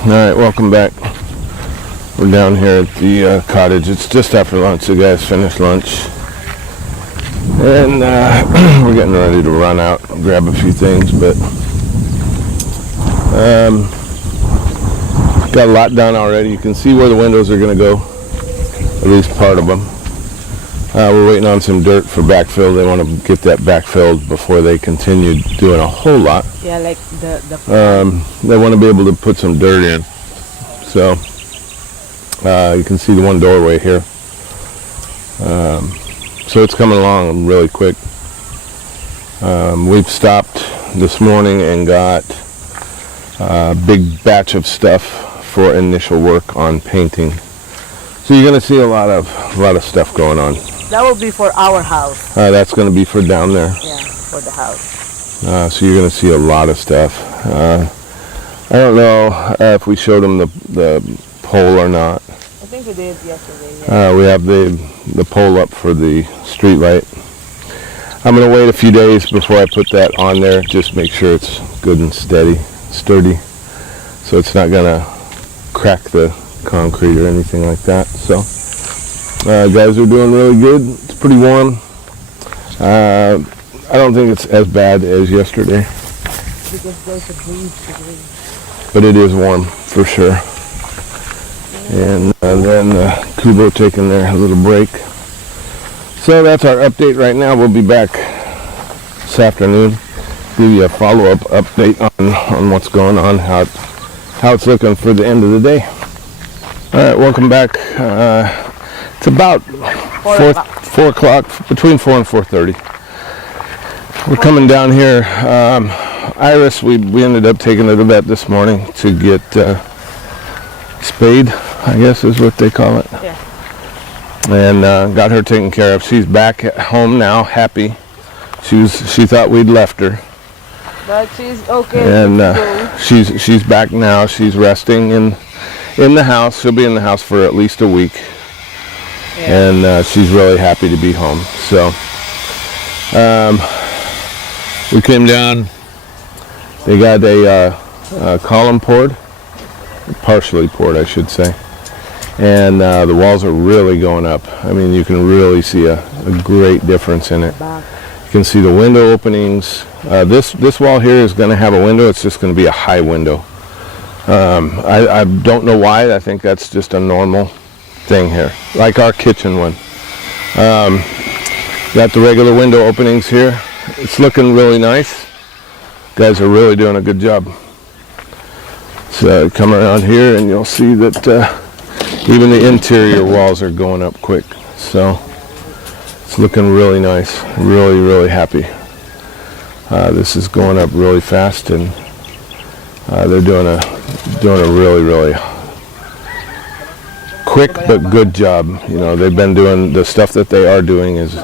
Alright, welcome back. We're down here at the cottage. It's just after lunch. The guys finished lunch. And we're getting ready to run out and grab a few things, but got a lot done already. You can see where the windows are going to go, at least part of them. We're waiting on some dirt for backfill. They want to get that backfilled before they continue doing a whole lot. Yeah, like they want to be able to put some dirt in. So you can see the one doorway here. So it's coming along really quick. We've stopped this morning and got a big batch of stuff for initial work on painting. So you're going to see a lot of stuff going on. that will be for our house. That's going to be for down there. Yeah, for the house. So you're going to see a lot of stuff. I don't know if we showed them the pole or not. I think we did yesterday. Yeah. We have the pole up for the street light. I'm going to wait a few days before I put that on there. Just make sure it's good and sturdy, so it's not going to crack the concrete or anything like that. So guys are doing really good. It's pretty warm. I don't think it's as bad as yesterday, Because there's a breeze. but it is warm for sure. And then Kubo taking their little break. So that's our update right now. We'll be back this afternoon. Give you a follow-up update on what's going on, how it's looking for the end of the day. All right, welcome back. It's about 4 o'clock, between 4 and 4:30. We're coming down here. Iris, we ended up taking her to vet this morning to get spayed, I guess is what they call it. Yeah. And got her taken care of. She's back at home now, happy. She thought we'd left her, But she's okay. and she's back now. She's resting in the house. She'll be in the house for at least a week, and she's really happy to be home. So we came down. They got a column poured, partially poured, I should say. And the walls are really going up. I mean, you can really see a great difference in it. You can see the window openings. This wall here is going to have a window. It's just going to be a high window. I don't know why. I think that's just a normal thing here, like our kitchen one. Got the regular window openings here. It's looking really nice. Guys are really doing a good job. So come around here and you'll see that even the interior walls are going up quick. So it's looking really nice. Really happy. This is going up really fast, and they're doing a really quick but good job. You know, they've been doing the stuff that they are doing is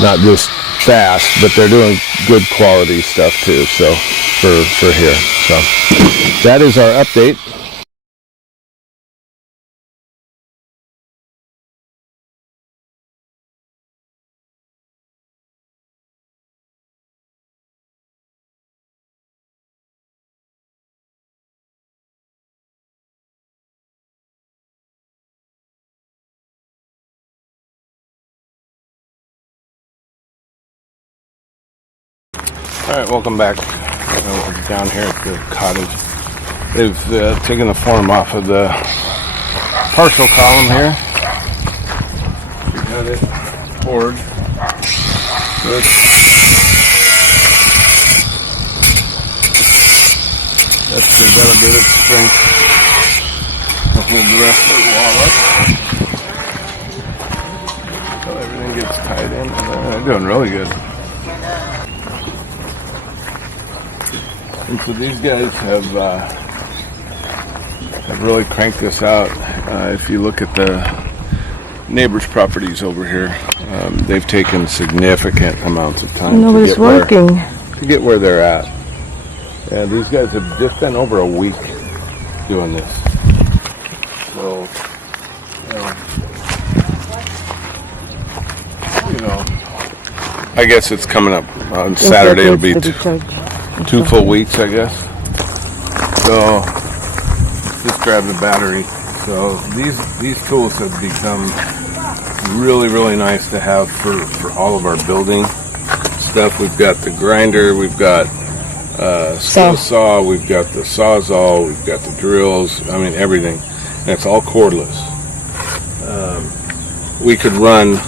not just fast, but they're doing good quality stuff too. So for here, so that is our update. All right, welcome back. We're down here at the cottage. They've taken the form off of the partial column here. We got it poured. Good. That's got a bit of strength. Hold the rest of the wall up. So everything gets tied in. They're doing really good. And so these guys have really cranked this out. If you look at the neighbors' properties over here, they've taken significant amounts of time to get where they're at. And these guys have just been over a week doing this. So, I guess it's coming up on Saturday. It'll be 2 full weeks, I guess. So just grabbed a battery. So these tools have become really nice to have for all of our building stuff. We've got the grinder, we've got skill saw, we've got the sawzall, we've got the drills. I mean everything. And it's all cordless. We could run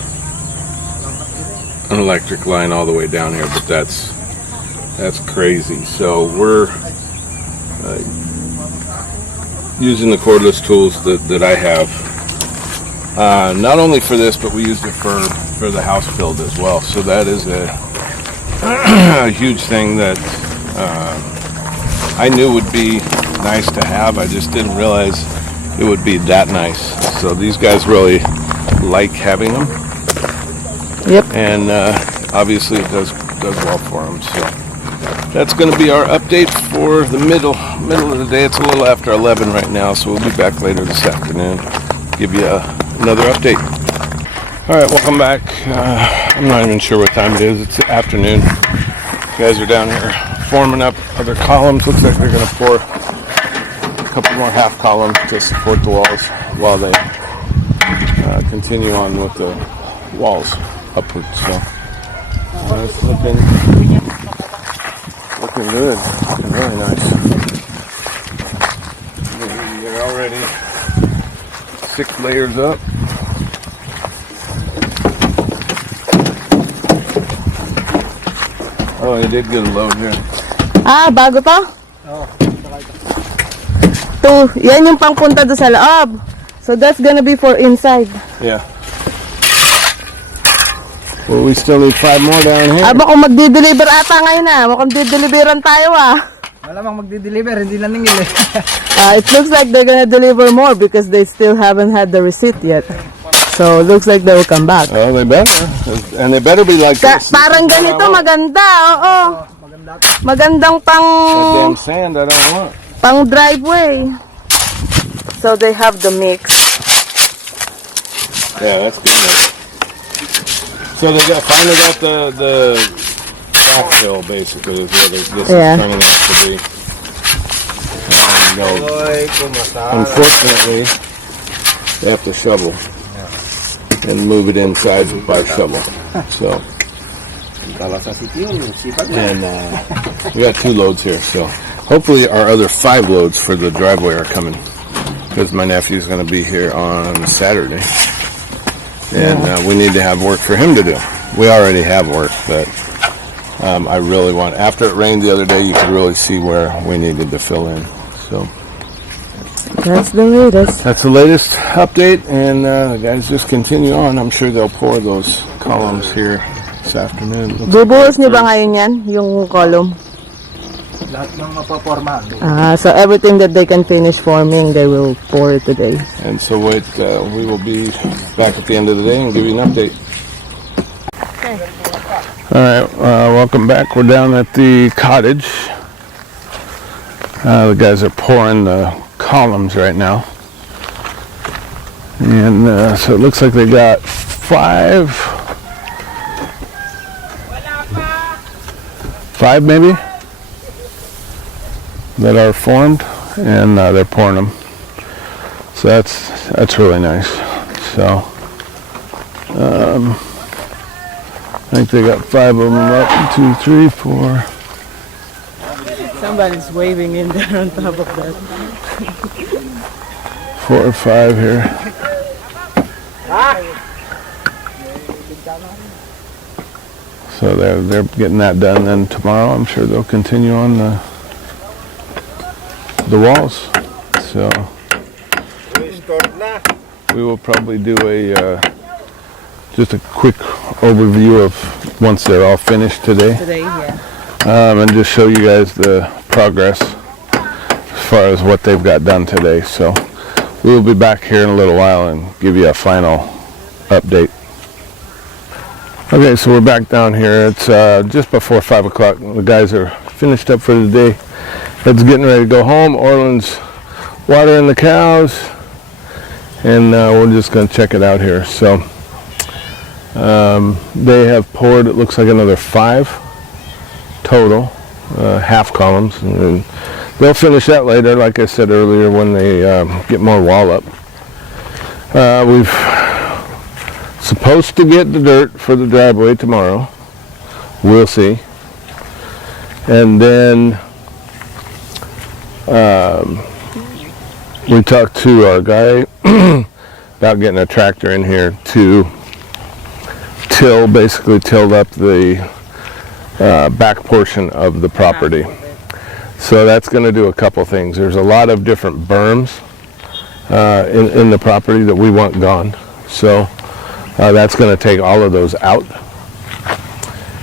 an electric line all the way down here, but that's crazy. So we're using the cordless tools that I have. Not only for this, but we used it for the house build as well. So that is a huge thing that I knew would be nice to have. I just didn't realize it would be that nice. So these guys really like having them. Yep. And obviously it does well for them. So that's going to be our update for the middle of the day. It's a little after 11 right now, so we'll be back later this afternoon. Give you another update. All right, welcome back. I'm not even sure what time it is. It's the afternoon. You guys are down here forming up other columns. Looks like they're going to pour a couple more half columns to support the walls while they continue on with the walls upward. So it's looking good. Looking really nice. They're already 6 layers up. Oh, you did get a load here. Bago to? Oo. Yan yung pangpunta doon sa loob. So that's gonna be for inside. Yeah. Well, we still need 5 more down here. Aba kung magdi-deliver ata ngayon mukhang di-deliveran tayo Malamang magdi-deliver, hindi lang ningil eh. It looks like they're gonna deliver more because they still haven't had the receipt yet. So it looks like they will come back. Oh, they better. And they better be like this. Parang ganito, maganda, oo. Magandang That damn sand I don't want. pang driveway. So they have the mix. Yeah, that's good. So they finally got the backfill basically is what this is turning out to be. And unfortunately, they have to shovel and move it inside by shovel. So, and we got 2 loads here. So hopefully our other 5 loads for the driveway are coming because my nephew's going to be here on Saturday. And we need to have work for him to do. We already have work, but I really want. After it rained the other day, you could really see where we needed to fill in. So That's the latest. that's the latest update, and the guys just continue on. I'm sure they'll pour those columns here this afternoon. Bubuhos niyo ba ngayon yan, yung column? Lahat ng mapaporma. So everything that they can finish forming, they will pour it today. And so we will be back at the end of the day and give you an update. Okay. All right, welcome back. We're down at the cottage. The guys are pouring the columns right now. And so it looks like they got 5 maybe that are formed, and they're pouring them. So that's really nice. So I think they got 5 of them up. 1, 2, 3, 4. Somebody's waving in there on top of that. 4 or 5 here. So they're getting that done. Then tomorrow, I'm sure they'll continue on the walls. So we will probably do just a quick overview of once they're all finished today. And just show you guys the progress as far as what they've got done today. So we will be back here in a little while and give you a final update. Okay, so we're back down here. It's just before 5 o'clock. The guys are finished up for the day. It's getting ready to go home. Orland's watering the cows, and we're just going to check it out here. So they have poured, it looks like, another 5 total half columns, and they'll finish that later, like I said earlier, when they get more wall up. We've supposed to get the dirt for the driveway tomorrow. We'll see. And then we talked to our guy about getting a tractor in here to basically till up the back portion of the property. So that's going to do a couple things. There's a lot of different berms in the property that we want gone. So that's going to take all of those out.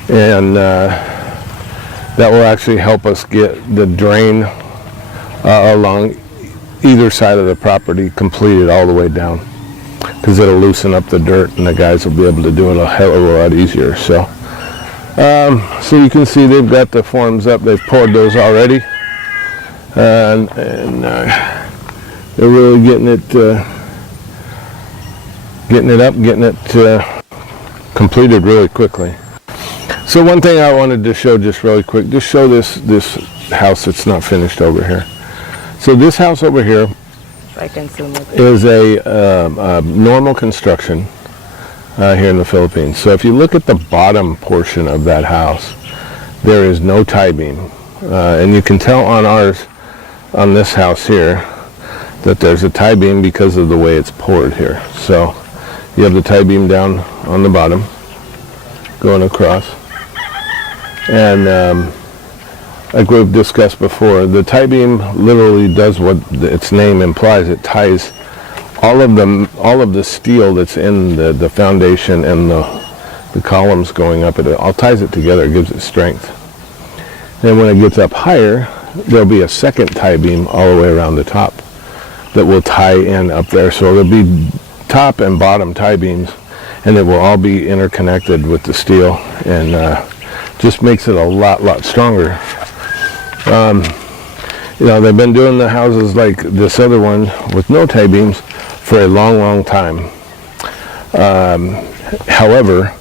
And that will actually help us get the drain along either side of the property completed all the way down, because it'll loosen up the dirt and the guys will be able to do it a hell of a lot easier. So so you can see they've got the forms up. They've poured those already, and they're really getting it completed really quickly. So one thing I wanted to show just really quick, just show this house that's not finished over here. So this house over here is a normal construction here in the Philippines. So if you look at the bottom portion of that house, there is no tie beam. And you can tell on this house here, that there's a tie beam because of the way it's poured here. So you have the tie beam down on the bottom, going across. And like we've discussed before, the tie beam literally does what its name implies. It ties all of the steel that's in the foundation and the columns going up. It all ties it together. It gives it strength. And when it gets up higher, there'll be a second tie beam all the way around the top that will tie in up there. So there'll be top and bottom tie beams, and it will all be interconnected with the steel, and just makes it a lot stronger. You know, they've been doing the houses like this other one with no tie beams for a long time. However,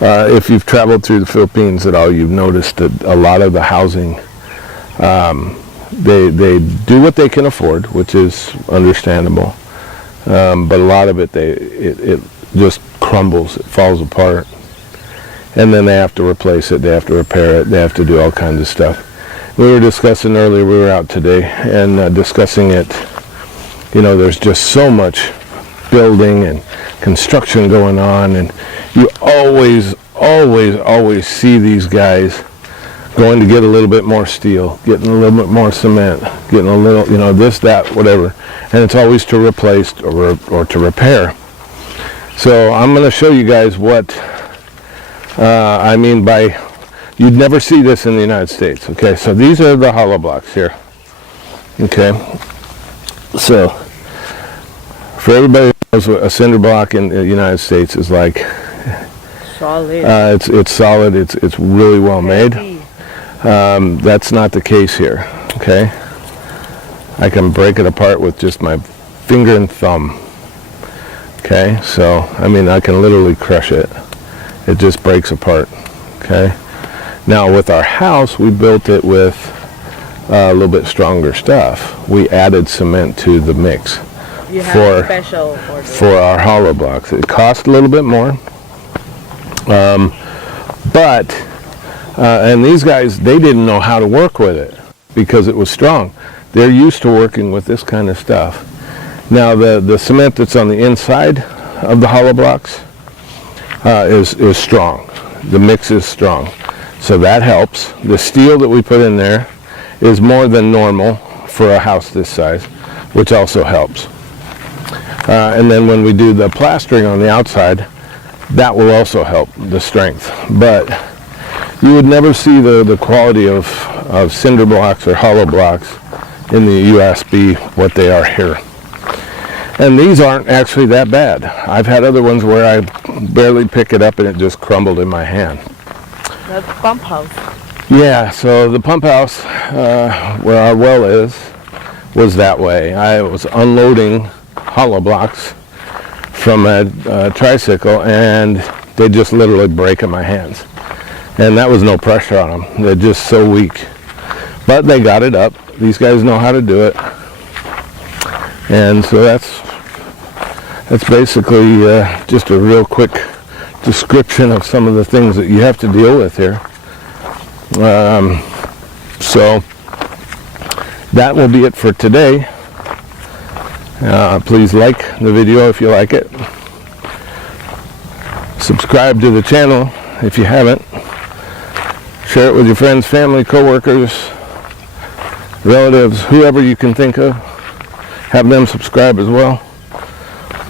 if you've traveled through the Philippines at all, you've noticed that a lot of the housing, they do what they can afford, which is understandable. But a lot of it, it just crumbles, it falls apart. And then they have to replace it, they have to repair it, they have to do all kinds of stuff. We were discussing earlier, we were out today, and discussing it, you know, there's just so much building and construction going on, and you always see these guys going to get a little bit more steel, getting a little bit more cement, getting a little, you know, this, that, whatever, and it's always to replace or to repair. So I'm going to show you guys what I mean by, you'd never see this in the United States. Okay, so these are the hollow blocks here. Okay, so for everybody who knows what a cinder block in the United States is like, Solid. It's solid. It's really well made. That's not the case here. Okay, I can break it apart with just my finger and thumb. Okay, so I mean I can literally crush it. It just breaks apart. Okay, now with our house, we built it with a little bit stronger stuff. We added cement to the mix for special order for our hollow blocks. It cost a little bit more, but and these guys, they didn't know how to work with it because it was strong. They're used to working with this kind of stuff. Now the cement that's on the inside of the hollow blocks is strong. The mix is strong, so that helps. The steel that we put in there is more than normal for a house this size, which also helps. And then when we do the plastering on the outside, that will also help the strength. But you would never see the quality of cinder blocks or hollow blocks in the U.S. be what they are here. And these aren't actually that bad. I've had other ones where I barely pick it up and it just crumbled in my hand. That's pump house. Yeah, so the pump house where our well is was that way. I was unloading hollow blocks from a tricycle, and they just literally break in my hands. And that was no pressure on them. They're just so weak. But they got it up. These guys know how to do it. And so that's basically just a real quick description of some of the things that you have to deal with here. So that will be it for today. Please like the video if you like it. Subscribe to the channel if you haven't. Share it with your friends, family, co-workers, relatives, whoever you can think of. Have them subscribe as well.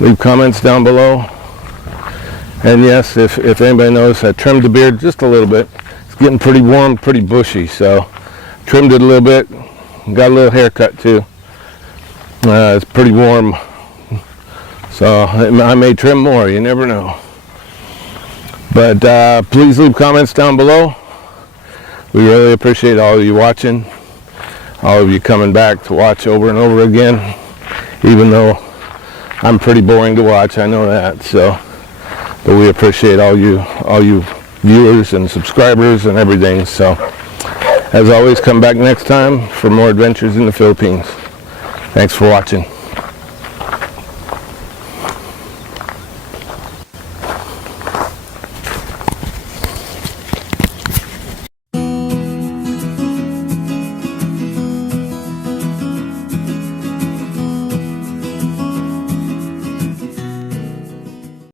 Leave comments down below. And yes, if anybody knows, I trimmed the beard just a little bit. It's getting pretty warm, pretty bushy, so trimmed it a little bit. Got a little haircut too. It's pretty warm, so I may trim more, you never know. But please leave comments down below. We really appreciate all of you watching, all of you coming back to watch over and over again, even though I'm pretty boring to watch, I know that. So, but we appreciate all you viewers and subscribers and everything. So, as always, come back next time for more adventures in the Philippines. Thanks for watching.